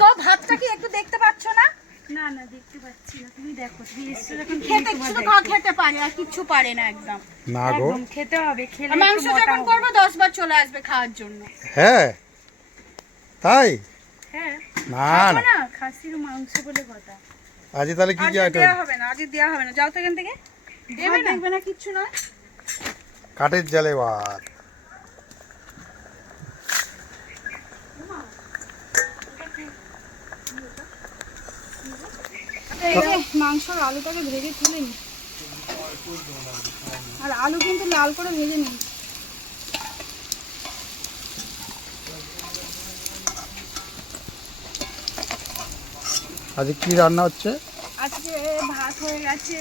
গো ভাতটা কি একটু দেখতে পাচ্ছ না? না না দেখতে পাচ্ছি না। তুমি দেখো তুমি এসছো যখন খেতে শুধু খাওয়া খেতে পারে আর কিচ্ছু পারে না একদম। না গো। একদম খেতে হবে খেলে মাংস যখন করব দশ বার চলে আসবে খাওয়ার জন্য। হ্যাঁ। তাই? হ্যাঁ। না না। না খাসির মাংস বলে কথা। আজ তাহলে কি কি আইটেম দেওয়া হবে না আজকে দেওয়া হবে না। যাও তো এখান থেকে। দেবে না। দেখবে না কিচ্ছু না কাঠের জালে ভাত। এই যে মাংস আর আলুটাকে ভেজে তুলে নি। আর আলু কিন্তু লাল করে ভেজে নিই আজকে কি রান্না হচ্ছে? আজকে ভাত হয়ে গেছে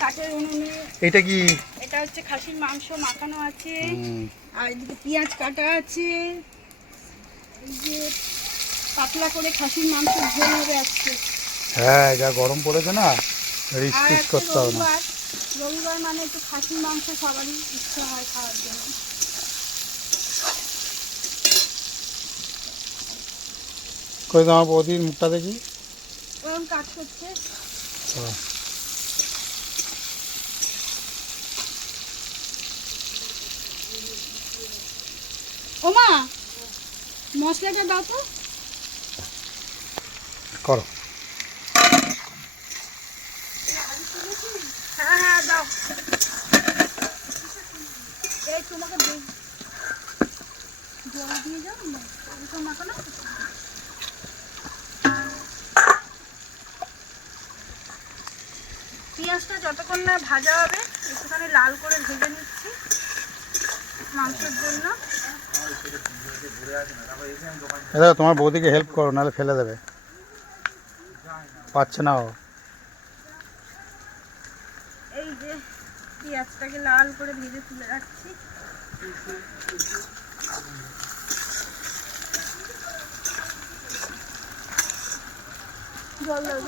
কাঠের উনুনে। এটা কি? এটা হচ্ছে খাসির মাংস মাখানো আছে। আর এদিকে পেঁয়াজ কাটা আছে। যে পাতলা করে খাসির মাংস ঝোল হবে আজকে। হ্যাঁ যা গরম পড়েছে না আর করতে হবে না। রবিবার মানে একটু খাসির মাংস সবারই ইচ্ছা হয় খাওয়ার জন্য। কই বৌদির মুখটা দেখি? ওরকম কাজ করছে। ওমা মশলাটা দাও তো। করো হ্যাঁ হ্যাঁ দাও এই তোমাকে দে জল দিয়ে যাও পেঁয়াজটা যতক্ষণ না ভাজা হবে একটুখানি লাল করে ভেজে নিচ্ছি মাংসের জন্য। দেখো তোমার বৌদিকে হেল্প করো নাহলে ফেলে দেবে। পাচ্ছে না ও। এই যে পেঁয়াজটাকে লাল করে ভেজে তুলে রাখছি। জল দাও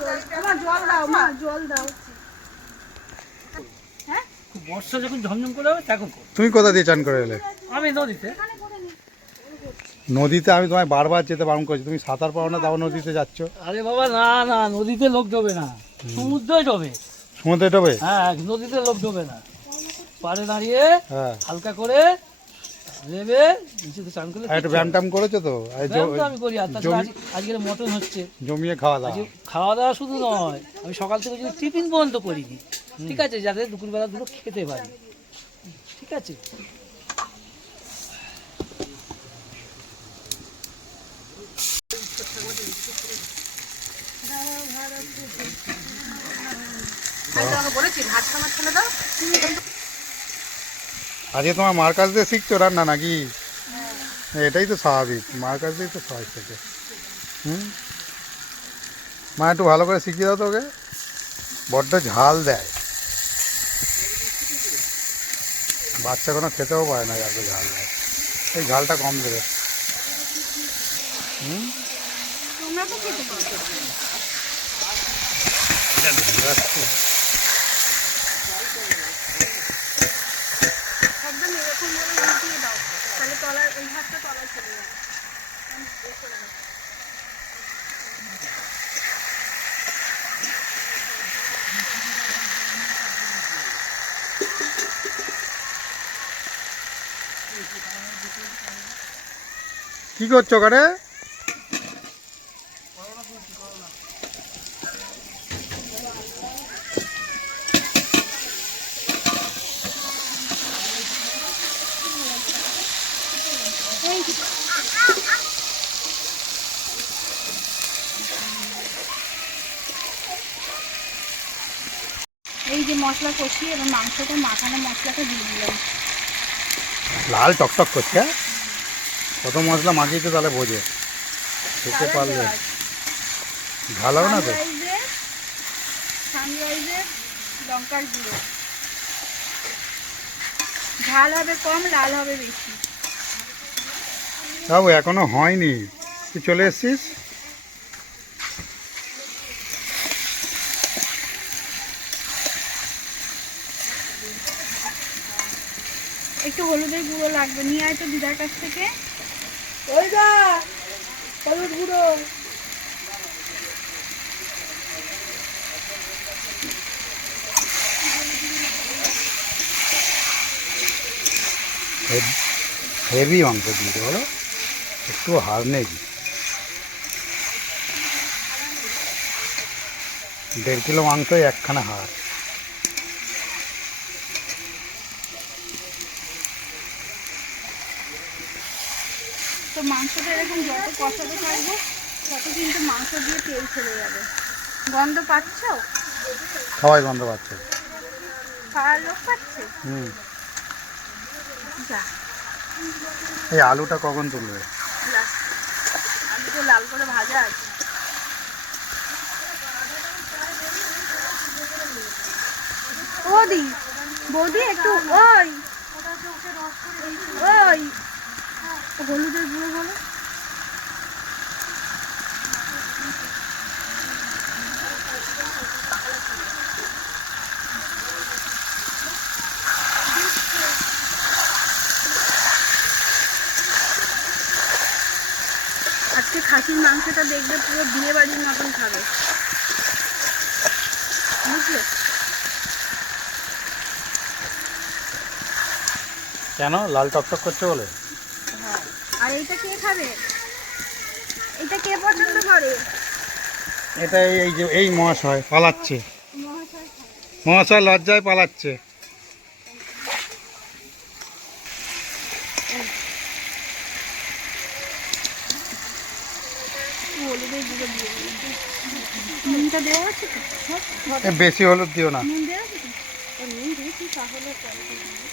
জল দাও। মা জল দাও হ্যাঁ? বর্ষা যখন ঝমঝম করে হবে তখন তুমি কোথা দিয়ে চান করে এলে? আমি নদীতে। এখানে করে নি। নদীতে আমি তোমায় বারবার যেতে বারণ করছি। তুমি সাঁতার পাও না তাও নদীতে যাচ্ছ। আরে বাবা না না নদীতে লোক ডোবে না। সমুদ্রে ডোবে সমুদ্রে ডোবে হ্যাঁ নদীতে লোক ডোবে না। পাড়ে দাঁড়িয়ে হ্যাঁ। হালকা করে নেবে নিচেতে চান করলে আর একটু ব্যায়াম করেছ তো? ব্যায়াম তো আমি করি আর তাছাড়া আজ- আজকের মটন হচ্ছে। জমিয়ে খাওয়া দাওয়া। আজকে খাওয়া দাওয়া শুধু নয় আমি সকাল থেকে যদি টিফিন পর্যন্ত করিনি ঠিক আছে যাতে দুপুরবেলা দুটো খেতে পারি। ঠিক আছে আমি তোমাকে বলেছি ভাত খাবার ছেলে দাও আজকে তোমার মার কাছ দিয়ে শিখছো রান্না নাকি? এটাই তো স্বাভাবিক মার কাছ দিয়েই তো সহজ থেকে হুম? মা একটু ভালো করে শিখিয়ে দাও তো ওকে বড্ড ঝাল দেয়। বাচ্চা কোনো খেতেও পারে না এত ঝাল দেয়। এই ঝালটা কম দেবে। হুম? তোমরা তো খেতে পারো একদম এরকম করে উল্টিয়ে দাও তাহলে তলার ওই ভাতটা তলায় চলে যাবে কি করছ ওখানে মশলা কষিয়ে এবার মাংসটা মাখানো মশলাটা দিয়ে দিলাম। লাল টকটক করছে হ্যাঁ? কত মশলা মাখিয়েছে তাহলে বোঝে। খেতে পারলে হবে না তো? সানরাইজের লঙ্কার গুঁড়ো। ঝাল হবে কম লাল হবে বেশি। বাবু এখনও হয়নি। তুই চলে এসছিস? একটু হলুদের গুঁড়ো লাগবে নিয়ে আয় তো দিদার কাছ থেকে। ওই দা হলুদ গুঁড়ো। হেভি মাংস দিতে বলো। একটু হার নেই দেড় কিলো মাংস একখানা হার তো মাংসটা এরকম যত কষাতে থাকব তত কিন্তু মাংস দিয়ে তেল ছেড়ে যাবে। গন্ধ পাচ্ছ? সবাই গন্ধ পাচ্ছে। খাওয়ার লোক পাচ্ছে? হুম। যা। এই আলুটা কখন তুলবে? লাস আলু তো লাল করে ভাজা আছে। বৌদি বৌদি একটু ওই ওই। হলুদের গুঁড়ো বলো আজকে খাসির মাংসটা দেখবে পুরো বিয়ে বাড়ির মতন খাবে। বুঝলে? কেন? লাল টকটক করছে বলে? আর এইটা কে খাবে? এটা কে পছন্দ করে? এটা এই- যে এই মহাশয় পালাচ্ছে। মহাশয় লজ্জায় পালাচ্ছে। বেশি হলুদ দিও না। নুন দিয়েছি তাহলে পরে দিয়ে দিবো।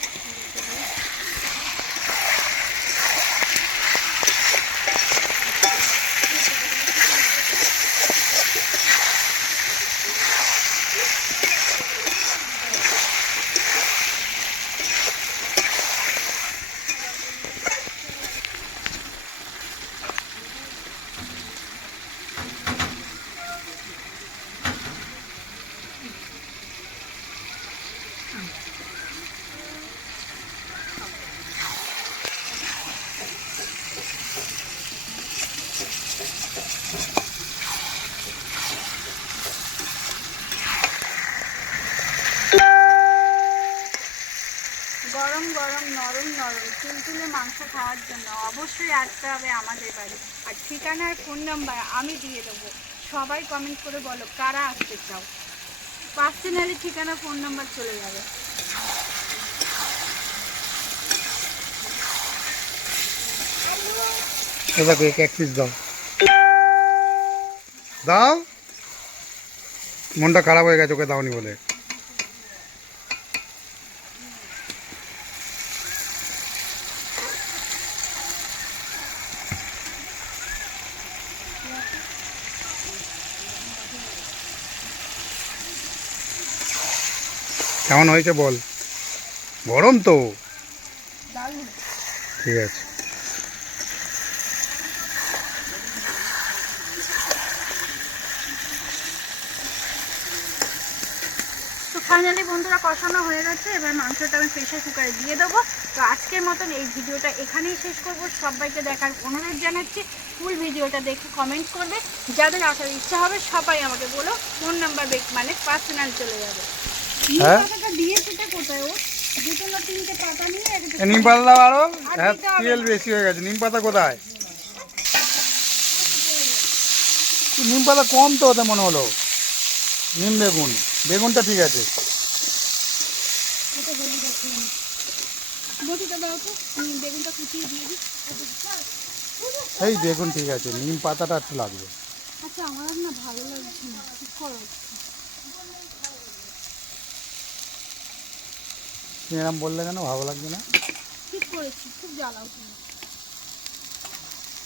গরম গরম নরম মাংস খাওয়ার জন্য। অবশ্যই আসতে হবে আমাদের বাড়ি। আর ঠিকানা আর ফোন নাম্বার আমি দিয়ে দেবো। সবাই কমেন্ট করে বলো, কারা আসতে চাও। পার্সোনালি ঠিকানা ফোন নাম্বার চলে যাবে। দাও। দাও। মনটা খারাপ হয়ে গেছে, ওকে দাওনি বলে। কেমন হয়েছে বল? গরম তো। ঠিক আছে। ফাইনালি বন্ধুরা কষানো হয়ে গেছে, এবার মাংসটা আমি প্রেশার কুকারে দিয়ে দেবো। তো আজকের মতন এই ভিডিওটা এখানেই শেষ করব। সবাইকে দেখার অনুরোধ জানাচ্ছি ফুল ভিডিওটা দেখে কমেন্ট করবে। যাদের আসার ইচ্ছা হবে, সবাই আমাকে বলো ফোন নাম্বার বেক মানে পার্সোনাল চলে যাবে। হ্যাঁ? নিম পাতা দাও আরও। হ্যাঁ তেল বেশি হয়ে গেছে। নিম পাতা কোথায়? নিম পাতা কম তো ওতে মনে হলো। নিম বেগুন। বেগুনটা ঠিক আছে। এই বেগুন ঠিক আছে। নিম পাতাটা একটু লাগবে। আচ্ছা আমার না ভালো লাগছে না ঠিক করো তুমি এরম বললে কেন? ভালো লাগবে না? ঠিক করেছি খুব জ্বালাও তুমি।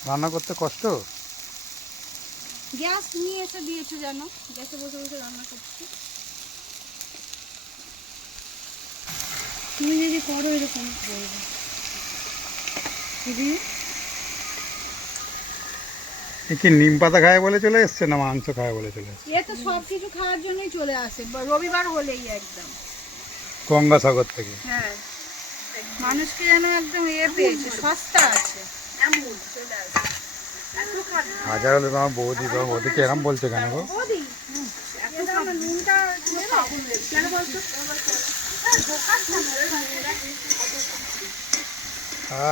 রান্না করতে কষ্ট? গ্যাস নিয়ে এসে দিয়েছ জানো গ্যাসে বসে বসে রান্না করছি। তুমি যদি করো এরকম করব। দিদি? কি নিম পাতা খায় বলে চলে এসছে না মাংস খায় বলে চলে এসছে? এ তো সব কিছু খাওয়ার জন্যই চলে আসে রবিবার হলেই একদম। গঙ্গাসাগর থেকে। হ্যাঁ। মানুষকে যেন একদম ইয়ে পেয়েছে সস্তা আছে। হাজার হলে তোমার বৌদি তোমার বৌদিকে এরম বলছে কেন গো? বৌদি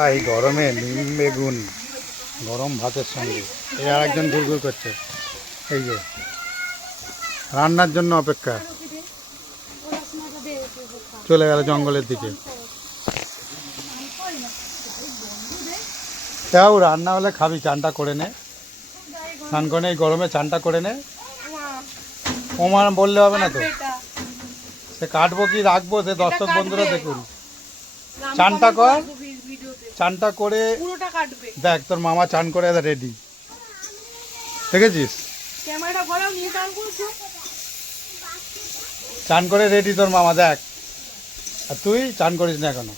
এই গরমে নিম বেগুন গরম ভাতের সঙ্গে। এই আর একজন ঘুরঘুর করছে। এই যে রান্নার জন্য অপেক্ষা। চলে গেল জঙ্গলের দিকে। তাও রান্না হলে খাবি চানটা করে নে। স্নান করে এই গরমে চানটা করে নে। ওমার বললে হবে না তো? সে কাটবো কি রাখব? সে দর্শক বন্ধুরা দেখুন। চানটা কর। চানটা করে দেখ তোর মামা চান করে রেডি দেখেছিস? চান করে রেডি তোর মামা দেখ। আর তুই চান করিস না এখনও।